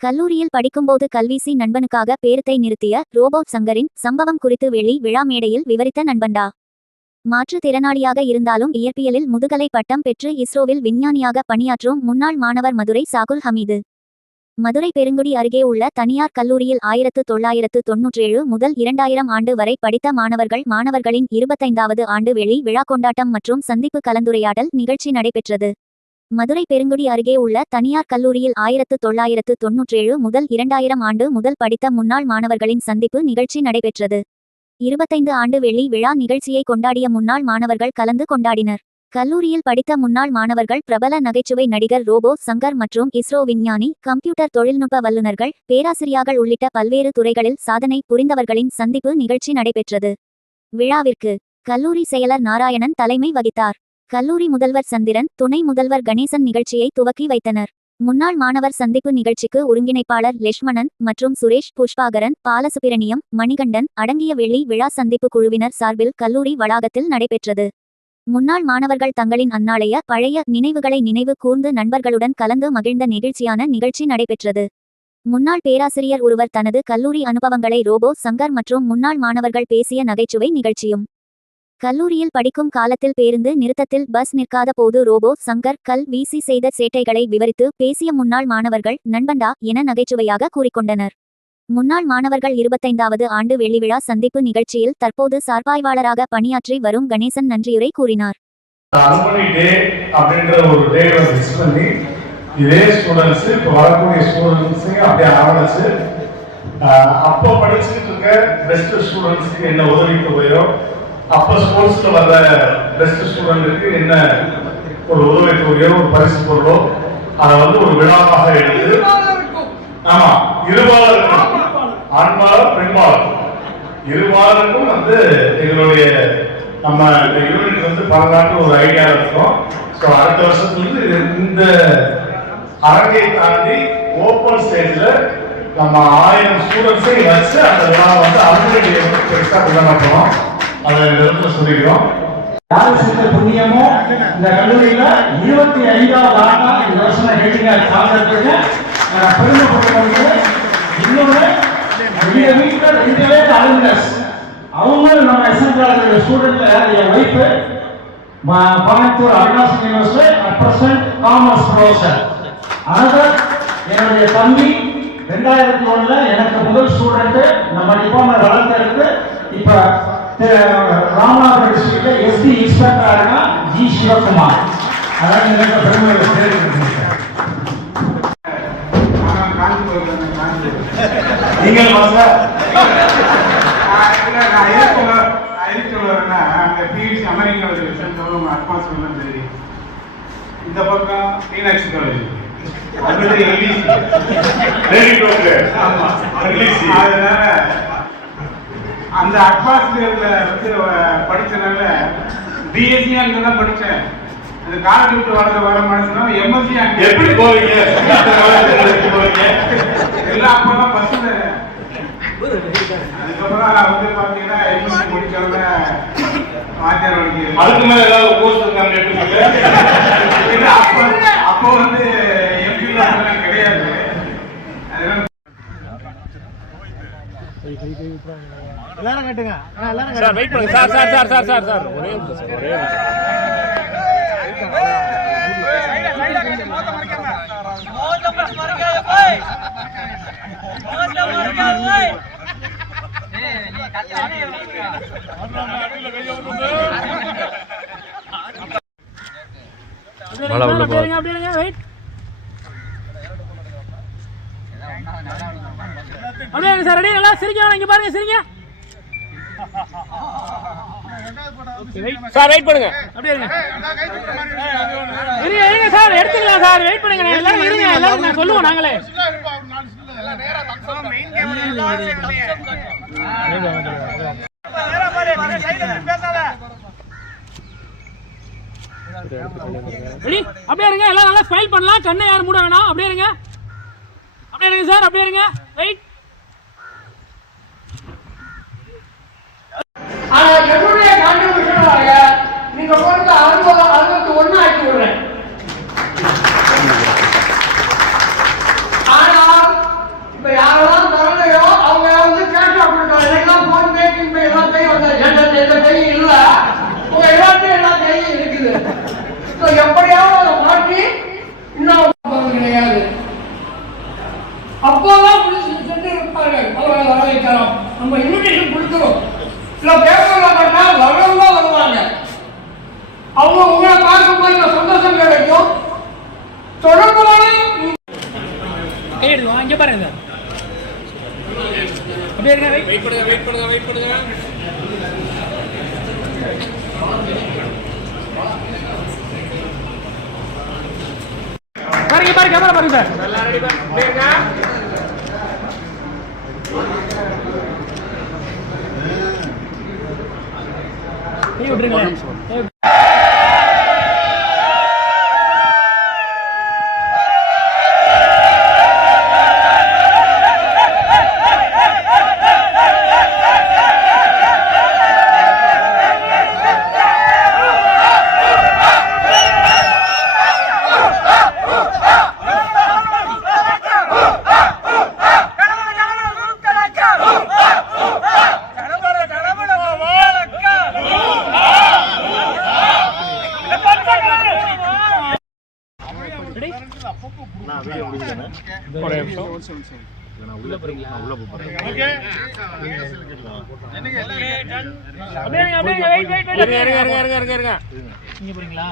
கல்லூரியில் படிக்கும்போது கல்வீசி நண்பனுக்காக பேரத்தை நிறுத்திய ரோபோட் சங்கரின் சம்பவம் குறித்து வெளி விழா மேடையில் விவரித்த நண்பன்டா. மாற்றுத்திறனாளியாக இருந்தாலும் இயற்பியலில் முதுகலை பட்டம் பெற்று இஸ்ரோவில் விஞ்ஞானியாக பணியாற்றும் முன்னாள் மாணவர் மதுரை சாகுல் ஹமீது. மதுரை பெருங்குடி அருகே உள்ள தனியார் கல்லூரியில் ஆயிரத்து தொள்ளாயிரத்து தொன்னூற்றேழு முதல் இரண்டாயிரம் ஆண்டு வரை படித்த மாணவர்கள் மாணவர்களின் இருபத்தைந்தாவது ஆண்டு வெளி விழா கொண்டாட்டம் மற்றும் சந்திப்பு கலந்துரையாடல் நிகழ்ச்சி நடைபெற்றது. மதுரை பெருங்குடி அருகே உள்ள தனியார் கல்லூரியில் ஆயிரத்து தொள்ளாயிரத்து தொன்னூற்றேழு முதல் இரண்டாயிரம் ஆண்டு முதல் படித்த முன்னாள் மாணவர்களின் சந்திப்பு நிகழ்ச்சி நடைபெற்றது. இருபத்தைந்து ஆண்டு வெள்ளி விழா நிகழ்ச்சியை கொண்டாடிய முன்னாள் மாணவர்கள் கலந்து கொண்டாடினர். கல்லூரியில் படித்த முன்னாள் மாணவர்கள் பிரபல நகைச்சுவை நடிகர் ரோபோ சங்கர் மற்றும் இஸ்ரோ விஞ்ஞானி கம்ப்யூட்டர் தொழில்நுட்ப வல்லுநர்கள் பேராசிரியார்கள் உள்ளிட்ட பல்வேறு துறைகளில் சாதனை புரிந்தவர்களின் சந்திப்பு நிகழ்ச்சி நடைபெற்றது. விழாவிற்கு கல்லூரி செயலர் நாராயணன் தலைமை வகித்தார். கல்லூரி முதல்வர் சந்திரன் துணை முதல்வர் கணேசன் நிகழ்ச்சியை துவக்கி வைத்தனர். முன்னாள் மாணவர் சந்திப்பு நிகழ்ச்சிக்கு ஒருங்கிணைப்பாளர் லெஷ்மணன் மற்றும் சுரேஷ் புஷ்பாகரன் பாலசுப்பிரணியம் மணிகண்டன் அடங்கிய வெள்ளி விழா சந்திப்பு குழுவினர் சார்பில் கல்லூரி வளாகத்தில் நடைபெற்றது. முன்னாள் மாணவர்கள் தங்களின் அந்நாளைய பழைய நினைவுகளை நினைவு கூர்ந்து நண்பர்களுடன் கலந்து மகிழ்ந்த நிகழ்ச்சியான நிகழ்ச்சி நடைபெற்றது. முன்னாள் பேராசிரியர் ஒருவர் தனது கல்லூரி அனுபவங்களை ரோபோ சங்கர் மற்றும் முன்னாள் மாணவர்கள் பேசிய நகைச்சுவை நிகழ்ச்சியும் கல்லூரியில் படிக்கும் காலத்தில் பேருந்து நிறுத்தத்தில் பஸ் நிற்காத போது ரோபோ சங்கர் கல் வீசி செய்த சேட்டைகளை விவரித்து பேசிய முன்னாள் மாணவர்கள் நண்பண்டா என நகைச்சுவையாக கூறிக்கொண்டனர். முன்னாள் மாணவர்கள் இருபத்தைந்தாவது ஆண்டு வெள்ளிவிழா சந்திப்பு நிகழ்ச்சியில் தற்போது சார்பாய்வாளராக பணியாற்றி வரும் கணேசன் நன்றியுரை கூறினார். இதே ஸ்டூடெண்ட்ஸ் வரக்கூடிய ஸ்டூடெண்ட்ஸையும் அப்படியே ஆரம்பிச்சு அப்போ படிச்சுட்டு இருக்க பெஸ்ட் ஸ்டூடெண்ட்ஸ்க்கு என்ன உதவி தொகையோ அப்போ ஸ்போர்ட்ஸ்ல வர்ற பெஸ்ட் ஸ்டூடெண்ட்டுக்கு என்ன ஒரு உதவி தொகையோ ஒரு பரிசு பொருளோ அதை வந்து ஒரு விழாவாக எடுத்து ஆமா இருபாலருக்கும். ஆண்பாளர் பெண்பாளர் இருபாலருக்கும் வந்து எங்களுடைய நம்ம இந்த யூனிட் வந்து பலநாட்டு ஒரு ஐடியா இருக்கும். ஸோ அடுத்த வருஷத்துல இருந்து இது- இந்த அரங்கை தாண்டி ஓப்பன் ஸ்டேஜ்ல நம்ம ஆயிரம் ஸ்டூடெண்ட்ஸை வச்சு அந்த விழா வந்து வந்து பெருசாக கொண்டாட போறோம். அதை இந்த இடத்துல சொல்லிக்கிறோம் யாரு புண்ணியமோ இந்த கல்லூரியில இருபத்தி ஐந்தாவது ஆண்டா இந்த வருஷம் ஹெட்டிங்க சாதனத்துக்கு நான் இன்னொன்று எங்க வீட்டில் ரெண்டு அலுமினஸ் அவங்களும் நம்ம எஸ்என் ஸ்டூடெண்ட்ல என் wife Coimbatore Avinash university at commerce professor another என்னுடைய தம்பி ரெண்டாயிரத்தி எனக்கு முதல் ஸ்டூடெண்ட் நம்ம டிபார்ட்மெண்ட் வளர்த்தெடுத்து இப்ப ராமநாதபுரம் டிஸ்ட்ரிக்ட்ல எஸ்பி இன்ஸ்பெக்டரா இருக்கா ஜி சிவகுமார் அதான் எனக்கு பெருமை நீங்கள் மாஸ்டர் இந்த பக்கம் மீனாட்சி காலேஜ் அடுத்தது எல்இசி ரெடி டு ஆமா எல்இசி. அதனால அந்த அட்மாஸ்பியர்ல வந்து படிச்சனால பிஎஸ்சி அங்க தான் படிச்சேன். அந்த காலேஜ் விட்டு வர மனுஷனா எம்எஸ்சி அங்க. எப்படி போவீங்க? எல்லாம் அதுக்கப்புறம் வந்து பாத்தீங்கன்னா எம்எஸ்சி முடிச்சவங்க வாத்தியார் வழிக்கு அதுக்கு மேல ஏதாவது கோர்ஸ் இருக்காங்க அப்போ வந்து சார் வெயிட் பண்ணுங்க. Sir sir sir sir sir sir. ஒரே நிமிஷம் சார். ஒரே நிமிஷம். மழை உள்ள போகுது அப்படியே இருங்க சார். ரெடி? நல்லா சிரிக்க வேணாம், இங்க பாருங்க சிரிங்க. சார் வெயிட் பண்ணுங்க. அப்படியே இருங்க. இருங்க இருங்க சார். எடுத்துக்கலாம் சார். வெயிட் பண்ணுங்க. நான் எல்லாரும் இருங்க. எல்லாரும் நான் சொல்லுவோம் நாங்களே. ரெடி? அப்படியே இருங்க. எல்லாம் நல்லா ஸ்மைல் பண்ணலாம். கண்ணை யாரும் மூட வேணாம். அப்படியே இருங்க. அப்படியே இருங்க சார். அப்படியே இருங்க. வெயிட் இல்ல பேப்பர்ல பண்ணா வரவங்க வருவாங்க. அவங்க உங்களை பார்க்கும்போது இந்த சந்தோஷம் கிடைக்கும். தொடர்புகளை கை எடுத்துக்கோ இங்கே பாருங்க. சார் அப்படியே இருங்க வெயிட் பண்ணுங்க வெயிட் பண்ணுங்க வெயிட் பண்ணுங்க. பாருங்க பாருங்க கேமரா பாருங்க. Sir Tem o Brilhante. Né? நிமிஷம். இருங்க அப்படியே இருங்க வெயிட் வெயிட் வெயிட் இருங்க இருங்க இருங்க இருங்க. இருங்க. நீங்க போறீங்களா?